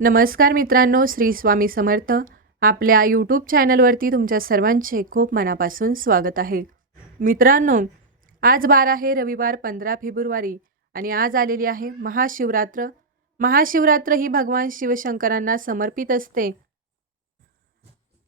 नमस्कार मित्रांनो, श्री स्वामी समर्थ. आपल्या यूट्यूब चॅनलवरती तुमच्या सर्वांचे खूप मनापासून स्वागत आहे. मित्रांनो, आज वार आहे रविवार 15 फेब्रुवारी आणि आज आलेली आहे महाशिवरात्र. महाशिवरात्र ही भगवान शिवशंकरांना समर्पित असते.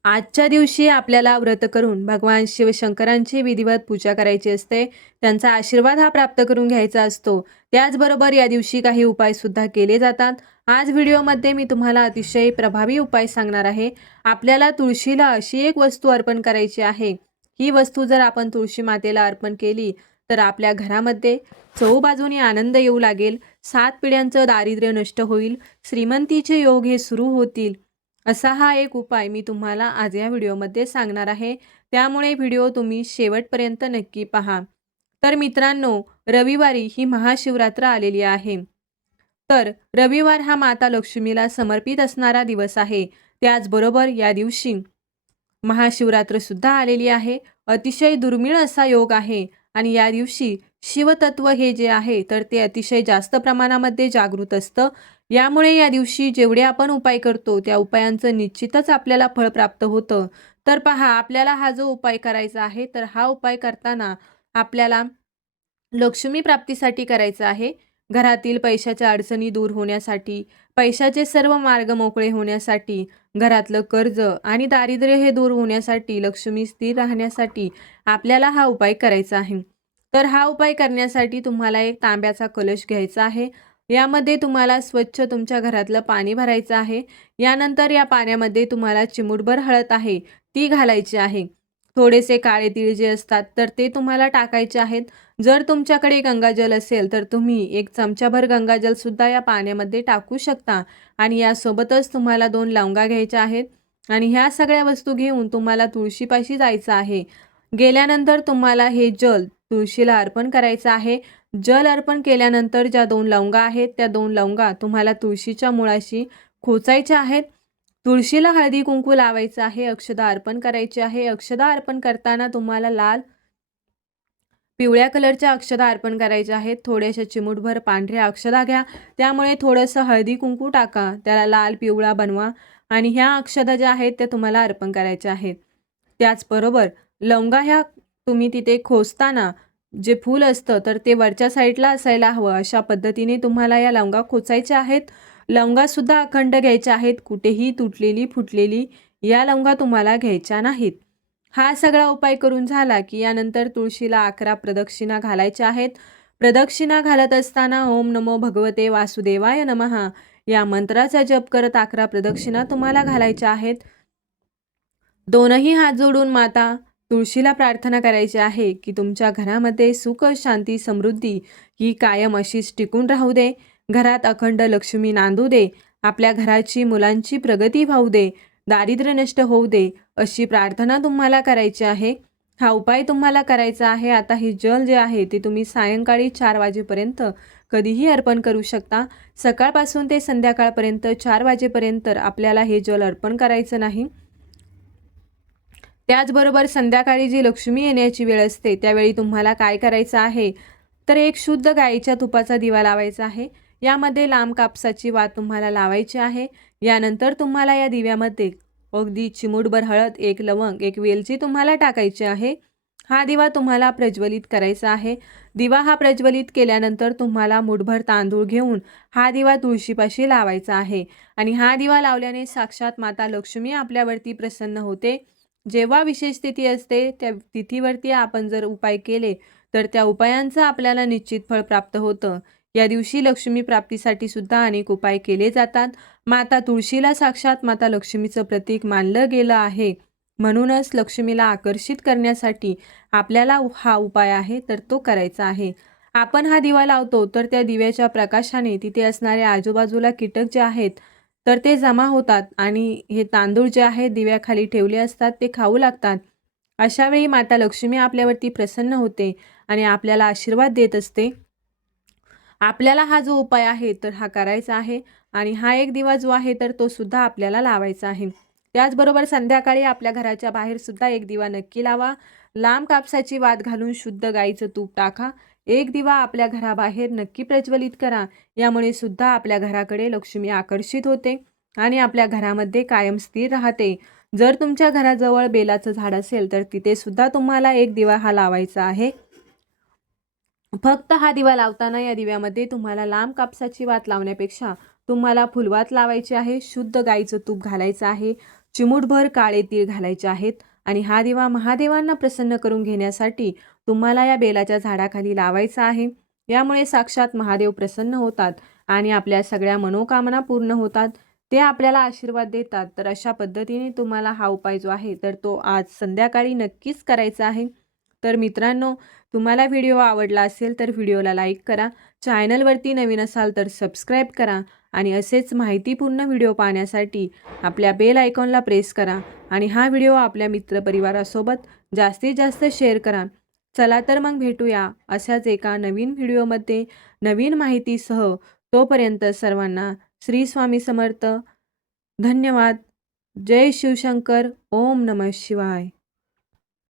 आजच्या दिवशी आपल्याला व्रत करून भगवान शिवशंकरांची विधिवत पूजा करायची असते. त्यांचा आशीर्वाद हा प्राप्त करून घ्यायचा असतो. त्याचबरोबर या दिवशी काही उपायसुद्धा केले जातात. आज व्हिडिओमध्ये मी तुम्हाला अतिशय प्रभावी उपाय सांगणार आहे. आपल्याला तुळशीला अशी एक वस्तू अर्पण करायची आहे. ही वस्तू जर आपण तुळशी मातेला अर्पण केली तर आपल्या घरामध्ये चहूबाजूने आनंद येऊ लागेल. 7 पिढ्यांचं दारिद्र्य नष्ट होईल. श्रीमंतीचे योग हे सुरू होतील. असा हा एक उपाय मी तुम्हाला आज या व्हिडिओमध्ये सांगणार आहे. त्यामुळे व्हिडिओ तुम्ही शेवटपर्यंत नक्की पहा. तर मित्रांनो, रविवारी ही महाशिवरात्र आलेली आहे. तर रविवार हा माता लक्ष्मीला समर्पित असणारा दिवस आहे. त्याचबरोबर या दिवशी महाशिवरात्र सुद्धा आलेली आहे. अतिशय दुर्मिळ असा योग आहे आणि या दिवशी शिवतत्व हे जे आहे तर ते अतिशय जास्त प्रमाणामध्ये जागृत असतं. यामुळे या दिवशी जेवढे आपण उपाय करतो त्या उपायांचं निश्चितच आपल्याला फळ प्राप्त होतं. तर पहा, आपल्याला हा जो उपाय करायचा आहे तर हा उपाय करताना आपल्याला लक्ष्मी प्राप्तीसाठी करायचं आहे. घरातील पैशाच्या अडचणी दूर होण्यासाठी, पैशाचे सर्व मार्ग मोकळे होण्यासाठी, घरातलं कर्ज आणि दारिद्र्य हे दूर होण्यासाठी, लक्ष्मी स्थिर राहण्यासाठी आपल्याला हा उपाय करायचा आहे. तर हा उपाय करण्यासाठी तुम्हाला एक तांब्याचा कलश घ्यायचा आहे. यामध्ये तुम्हाला स्वच्छ तुमच्या घरातलं पाणी भरायचं आहे. यानंतर या पाण्यामध्ये तुम्हाला चिमूटभर हळद आहे ती घालायची आहे. थोडेसे काळे तीळ जे असतात तर ते तुम्हाला टाकायचे आहेत. जर तुमच्याकडे गंगाजल असेल तर तुम्ही 1 चमचाभर गंगाजल सुद्धा या पाण्यामध्ये टाकू शकता. आणि यासोबतच तुम्हाला 2 लवंगा घ्यायच्या आहेत आणि ह्या सगळ्या वस्तू घेऊन तुम्हाला तुळशीपाशी जायचं आहे. गेल्यानंतर तुम्हाला हे जल तुळशीला अर्पण करायचं आहे. जल अर्पण केल्यानंतर ज्या 2 लवंगा आहेत त्या 2 लवंगा तुम्हाला तुळशीच्या मुळाशी खोचायच्या आहेत. तुळशीला हळदी कुंकू लावायचं आहे. अक्षदा अर्पण करायची आहे. अक्षदा अर्पण करताना तुम्हाला लाल पिवळ्या कलरच्या अक्षदा अर्पण करायच्या आहेत. थोड्याशा चिमूटभर पांढऱ्या अक्षदा घ्या. त्यामुळे थोडंसं हळदी कुंकू टाका. त्याला लाल पिवळा बनवा आणि ह्या अक्षदा ज्या आहेत त्या तुम्हाला अर्पण करायच्या आहेत. त्याचबरोबर लवंगा ह्या तुम्ही तिथे खोचताना जे फूल असतं तर ते वरच्या साईडला असायला हवं. अशा पद्धतीने तुम्हाला या लवंगा खोचायच्या आहेत. लवंगासुद्धा अखंड घ्यायच्या आहेत. कुठेही तुटलेली फुटलेली या लवंगा तुम्हाला घ्यायच्या नाहीत. हा सगळा उपाय करून झाला की यानंतर तुळशीला 11 प्रदक्षिणा घालायच्या आहेत. प्रदक्षिणा घालत असताना ओम नमो भगवते वासुदेवाय नमः या मंत्राचा जप करत 11 प्रदक्षिणा तुम्हाला घालायच्या आहेत. दोनही हात जोडून माता तुळशीला प्रार्थना करायची आहे की तुमच्या घरामध्ये सुख, शांती, समृद्धी ही कायम अशीच टिकून राहू दे. घरात अखंड लक्ष्मी नांदू दे. आपल्या घराची, मुलांची प्रगती होऊ दे. दारिद्र्य नष्ट होऊ दे. अशी प्रार्थना तुम्हाला करायची आहे. हा उपाय तुम्हाला करायचा आहे. आता हे जल जे आहे ते तुम्ही सायंकाळी 4 वाजेपर्यंत कधीही अर्पण करू शकता. सकाळपासून ते संध्याकाळपर्यंत 4 वाजेपर्यंत आपल्याला हे जल अर्पण करायचं नाही. त्याचबरोबर संध्याकाळी जी लक्ष्मी येण्याची वेळ असते त्यावेळी तुम्हाला काय करायचं आहे तर एक शुद्ध गाईच्या तुपाचा दिवा लावायचा आहे. यामध्ये लांब कापसाची वात तुम्हाला लावायची आहे. यानंतर तुम्हाला या दिव्यामध्ये अगदी चिमूटभर हळद, 1 लवंग, 1 वेलची तुम्हाला टाकायची आहे. हा दिवा तुम्हाला प्रज्वलित करायचा आहे. दिवा हा प्रज्वलित केल्यानंतर तुम्हाला मुठभर तांदूळ घेऊन हा दिवा तुळशीपाशी लावायचा आहे. आणि हा दिवा लावल्याने साक्षात माता लक्ष्मी आपल्यावरती प्रसन्न होते. जेव्हा विशेष तिथी असते त्या तिथीवरती आपण जर उपाय केले तर त्या उपायांचं आपल्याला निश्चित फळ प्राप्त होतं. या दिवशी लक्ष्मी प्राप्तीसाठी सुद्धा अनेक उपाय केले जातात. माता तुळशीला साक्षात माता लक्ष्मीचं प्रतीक मानलं गेलं आहे. म्हणूनच लक्ष्मीला आकर्षित करण्यासाठी आपल्याला हा उपाय आहे तर तो करायचा आहे. आपण हा दिवा लावतो तर त्या दिव्याच्या प्रकाशाने तिथे असणारे आजूबाजूला कीटक जे आहेत तर ते जमा होतात आणि हे तांदूळ जे आहे दिव्याखाली ठेवले असतात ते खाऊ लागतात. अशा वेळी माता लक्ष्मी आपल्यावरती प्रसन्न होते आणि आपल्याला आशीर्वाद देत असते. आपल्याला हा जो उपाय आहे तर हा करायचा आहे आणि हा एक दिवा जो आहे तर तो सुद्धा आपल्याला लावायचा आहे. त्याचबरोबर संध्याकाळी आपल्या घराच्या बाहेर सुद्धा एक दिवा नक्की लावा. लांब कापसाची वात घालून शुद्ध गाईचं तूप टाका. एक दिवा आपल्या घराबाहेर नक्की प्रज्वलित करा. यामुळे सुद्धा आपल्या घराकडे लक्ष्मी आकर्षित होते. आणि आपल्या घरामध्ये कायम स्थिर राहते. जर तुमच्या घराजवळ बेलाचं झाड असेल तर तिथे सुद्धा तुम्हाला एक दिवा हा लावायचा आहे. फक्त हा दिवा लावताना या दिव्यामध्ये तुम्हाला लांब कापसाची वात लावण्यापेक्षा तुम्हाला फुलवात लावायची आहे. शुद्ध गाईचं तूप घालायचं आहे. चिमूटभर काळे तीळ घालायचे आहेत आणि हा दिवा महादेवांना प्रसन्न करून घेण्यासाठी तुम्हाला या बेलाच्या झाडाखाली लावायचा आहे. यामुळे साक्षात महादेव प्रसन्न होतात आणि आपल्या सगळ्या मनोकामना पूर्ण होतात. ते आपल्याला आशीर्वाद देतात. तर अशा पद्धतीने तुम्हाला हा उपाय जो आहे तर तो आज संध्याकाळी नक्कीच करायचा आहे. तर मित्रांनो, तुम्हाला व्हिडिओ आवडला असेल तर व्हिडिओला लाईक करा. चॅनलवरती नवीन असाल तर सबस्क्राईब करा आणि असेच माहितीपूर्ण व्हिडिओ पाहण्यासाठी आपल्या बेल आयकॉनला प्रेस करा आणि हा व्हिडिओ आपल्या मित्रपरिवारासोबत जास्तीत जास्त शेअर करा. चला तर मग भेटूया अशाच एका नवीन व्हिडिओमध्ये नवीन माहितीसह. तोपर्यंत सर्वांना श्री स्वामी समर्थ. धन्यवाद. जय शिवशंकर. ओम नमः शिवाय.